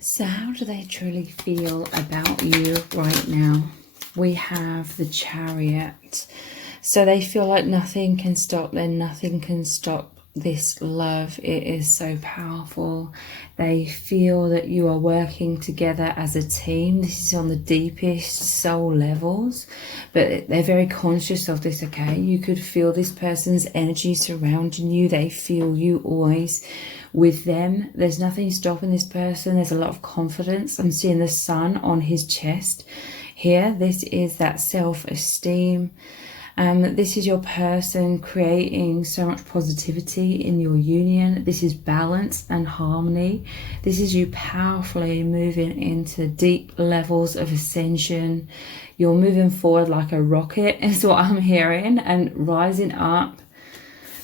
So how do they truly feel about you right now? We have the Chariot. So they feel like nothing can stop them, nothing can stop this love. It is so powerful. They feel that you are working together as a team. This is on the deepest soul levels, but they're very conscious of this, okay? You could feel this person's energy surrounding you. They feel you always with them. There's nothing stopping this person. There's a lot of confidence. I'm seeing the sun on his chest here. This is that self-esteem. This is your person creating so much positivity in your union. This is balance and harmony. This is you powerfully moving into deep levels of ascension. You're moving forward like a rocket is what I'm hearing, and rising up.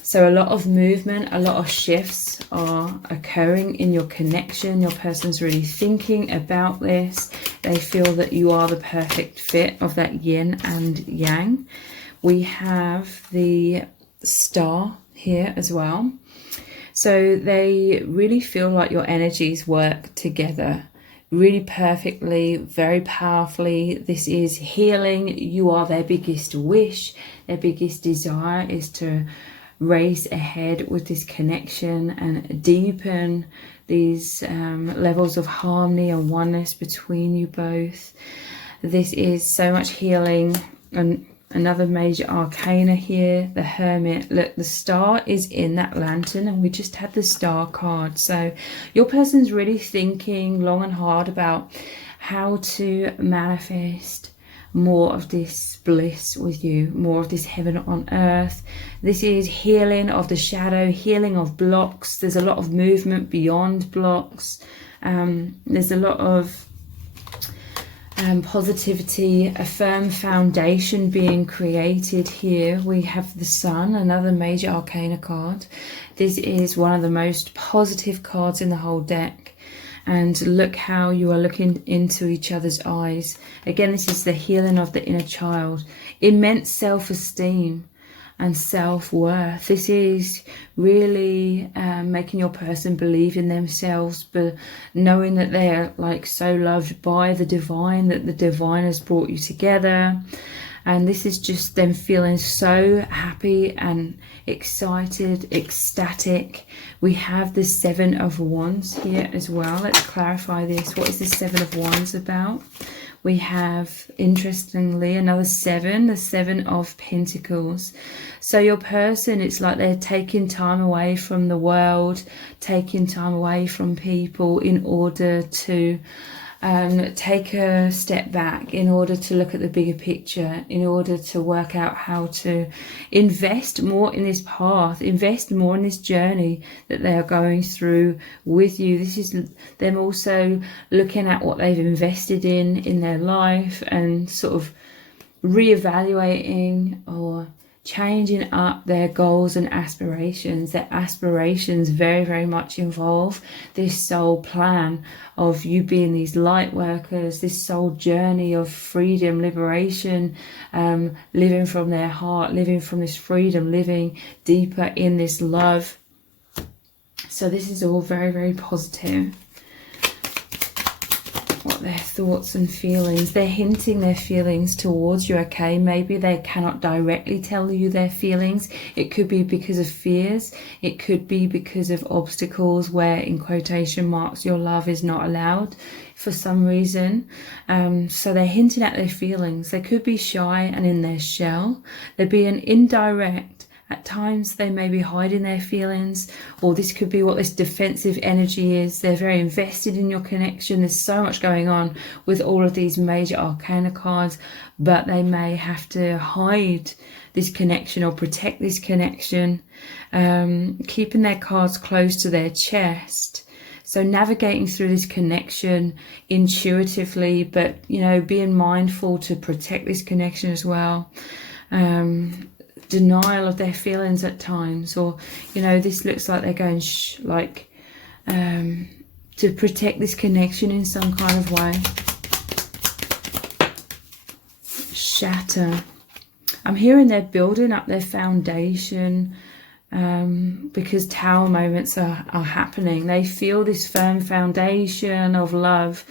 So a lot of movement, a lot of shifts are occurring in your connection. Your person's really thinking about this. They feel that you are the perfect fit of that yin and yang. We have the star here as well. So they really feel like your energies work together really perfectly, very powerfully. This is healing. You are their biggest wish. Their biggest desire is to race ahead with this connection and deepen these levels of harmony and oneness between you both. This is so much healing. And another major arcana here, the Hermit. Look, the star is in that lantern, and we just had the star card. So your person's really thinking long and hard about how to manifest more of this bliss with you, more of this heaven on earth. This is healing of the shadow, healing of blocks. There's a lot of movement beyond blocks. There's a lot of positivity, a firm foundation being created here. We have the Sun, another major arcana card. This is one of the most positive cards in the whole deck. And look how you are looking into each other's eyes. Again, this is the healing of the inner child. Immense self-esteem and self-worth. This is really making your person believe in themselves, but knowing that they are like so loved by the divine, that the divine has brought you together. And this is just them feeling so happy and excited, ecstatic. We have the Seven of Wands here as well. Let's clarify this. What is the Seven of Wands about? We have, interestingly, another seven, the Seven of Pentacles. So your person, it's like they're taking time away from the world, taking time away from people in order to take a step back, in order to look at the bigger picture, in order to work out how to invest more in this path, invest more in this journey that they are going through with you. This is them also looking at what they've invested in their life and sort of reevaluating or changing up their goals and aspirations. Their aspirations very, very much involve this soul plan of you being these light workers, this soul journey of freedom, liberation, living from their heart, living from this freedom, living deeper in this love. So this is all very, very positive. What their thoughts and feelings, they're hinting their feelings towards you, okay? Maybe they cannot directly tell you their feelings. It could be because of fears. It could be because of obstacles where, in quotation marks, your love is not allowed for some reason. So they're hinting at their feelings. They could be shy and in their shell. They're being indirect. At times they may be hiding their feelings, or this could be what this defensive energy is. They're very invested in your connection. There's so much going on with all of these major arcana cards, but they may have to hide this connection or protect this connection, keeping their cards close to their chest. So navigating through this connection intuitively, but, you know, being mindful to protect this connection as well. Denial of their feelings at times, or, you know, this looks like they're going to protect this connection in some kind of way. Shatter. I'm hearing they're building up their foundation. because tower moments are happening. They feel this firm foundation of love,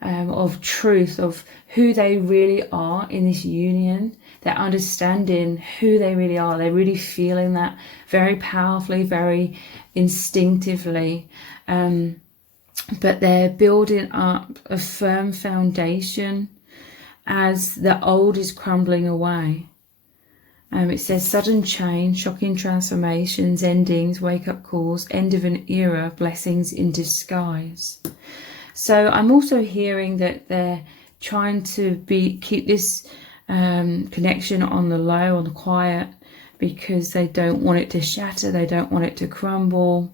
of truth, of who they really are in this union. They're understanding who they really are. They're really feeling that very powerfully, very instinctively. But they're building up a firm foundation as the old is crumbling away. It says sudden change, shocking transformations, endings, wake-up calls, end of an era, blessings in disguise. So I'm also hearing that they're trying to keep this connection on the low, on the quiet, because they don't want it to shatter, they don't want it to crumble.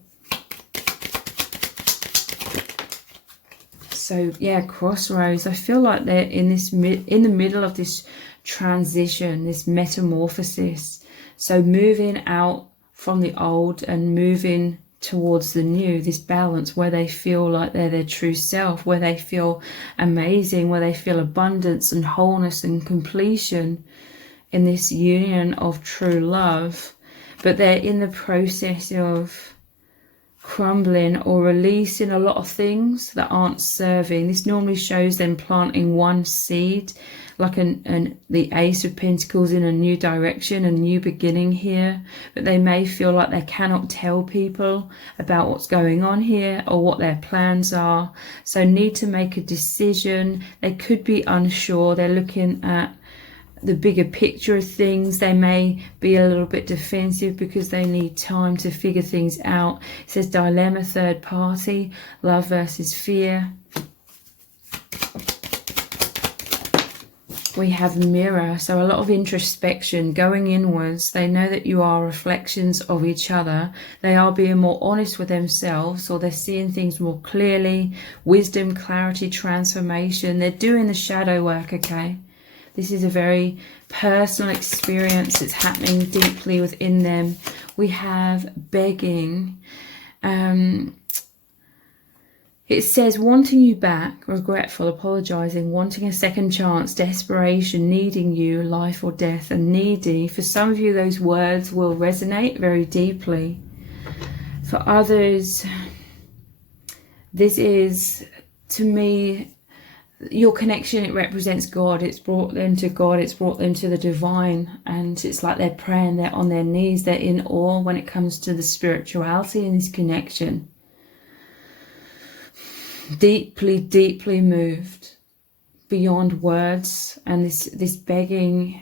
So yeah, crossroads. I feel like they're in the middle of this transition, this metamorphosis. So moving out from the old and moving towards the new, this balance where they feel like they're their true self, where they feel amazing, where they feel abundance and wholeness and completion in this union of true love. But they're in the process of crumbling or releasing a lot of things that aren't serving. This normally shows them planting one seed, like the Ace of Pentacles, in a new direction, a new beginning here. But they may feel like they cannot tell people about what's going on here or what their plans are, so need to make a decision. They could be unsure. They're looking at the bigger picture of things. They may be a little bit defensive because they need time to figure things out. It says dilemma, third party, love versus fear. We have mirror, so a lot of introspection, going inwards. They know that you are reflections of each other. They are being more honest with themselves, or they're seeing things more clearly. Wisdom, clarity, transformation. They're doing the shadow work, okay? This is a very personal experience that's happening deeply within them. We have begging. It says wanting you back, regretful, apologising, wanting a second chance, desperation, needing you, life or death, and needy. For some of you, those words will resonate very deeply. For others, this is, to me, your connection. It represents God. It's brought them to God. It's brought them to the divine. And it's like they're praying, they're on their knees, they're in awe when it comes to the spirituality and this connection. Deeply, deeply moved beyond words. And this begging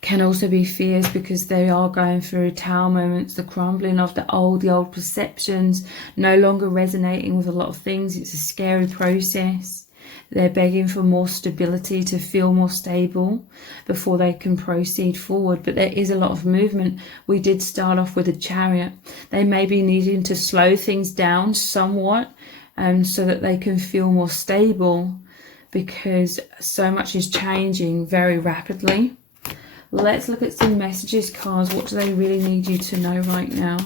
can also be fears, because they are going through tower moments, the crumbling of the old perceptions, no longer resonating with a lot of things. It's a scary process. They're begging for more stability, to feel more stable before they can proceed forward. But there is a lot of movement. We did start off with a Chariot. They may be needing to slow things down somewhat, so that they can feel more stable, because so much is changing very rapidly. Let's look at some messages, cards. What do they really need you to know right now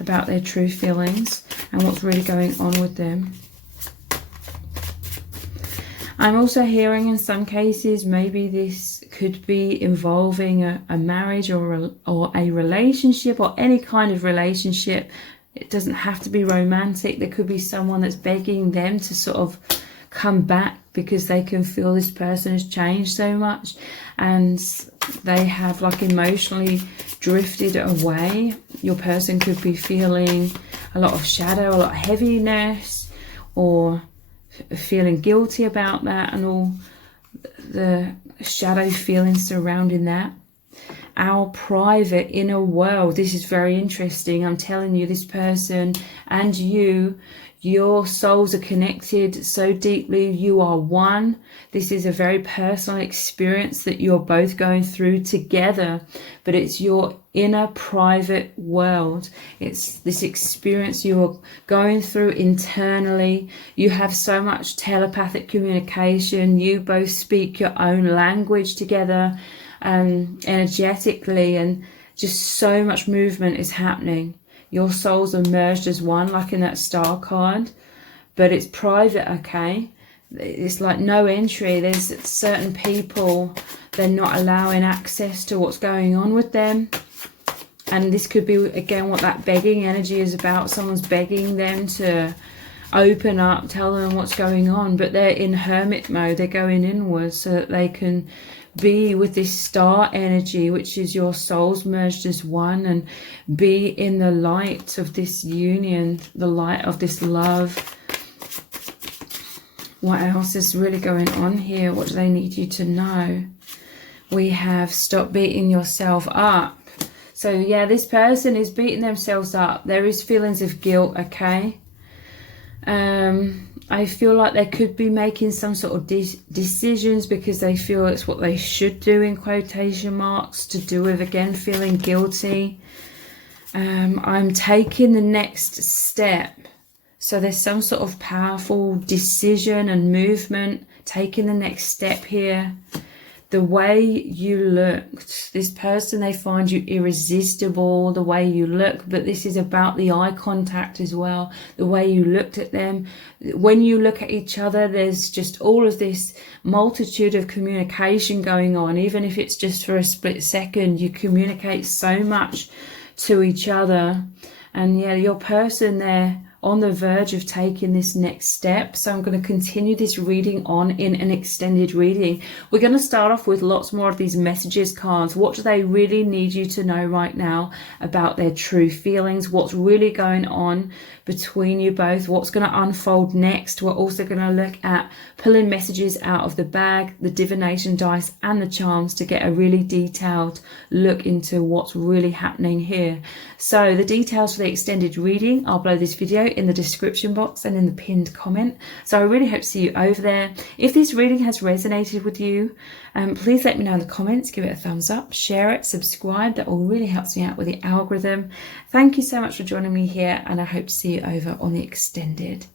about their true feelings and what's really going on with them? I'm also hearing, in some cases, maybe this could be involving a marriage or a relationship, or any kind of relationship. It doesn't have to be romantic. There could be someone that's begging them to sort of come back, because they can feel this person has changed so much and they have like emotionally drifted away. Your person could be feeling a lot of shadow, a lot of heaviness, or feeling guilty about that, and all the shadow feelings surrounding that. Our private inner world. This is very interesting. I'm telling you, this person and you, your souls are connected so deeply. You are one. This is a very personal experience that you're both going through together, but it's your inner private world. It's this experience you're going through internally. You have so much telepathic communication. You both speak your own language together, energetically, and just so much movement is happening. Your souls are merged as one, like in that star card, but it's private, okay? It's like no entry. There's certain people, they're not allowing access to what's going on with them. And this could be, again, what that begging energy is about. Someone's begging them to open up, tell them what's going on, but they're in hermit mode. They're going inwards so that they can be with this star energy, which is your souls merged as one, and be in the light of this union, the light of this love. What else is really going on here? What do they need you to know? We have stop beating yourself up. So yeah, this person is beating themselves up. There is feelings of guilt, okay? I feel like they could be making some sort of decisions because they feel it's what they should do, in quotation marks, to do with, again, feeling guilty. I'm taking the next step. So there's some sort of powerful decision and movement, taking the next step here. The way you looked, this person, they find you irresistible, the way you look, but this is about the eye contact as well, the way you looked at them. When you look at each other, there's just all of this multitude of communication going on. Even if it's just for a split second, you communicate so much to each other. And yeah, your person there on the verge of taking this next step. So I'm going to continue this reading on in an extended reading. We're going to start off with lots more of these messages cards. What do they really need you to know right now about their true feelings? What's really going on between you both? What's going to unfold next? We're also going to look at pulling messages out of the bag, the divination dice and the charms to get a really detailed look into what's really happening here. So the details for the extended reading, I'll below this video in the description box and in the pinned comment. So I really hope to see you over there. If this reading has resonated with you, please let me know in the comments, give it a thumbs up, share it, subscribe. That all really helps me out with the algorithm. Thank you so much for joining me here, and I hope to see you over on the extended.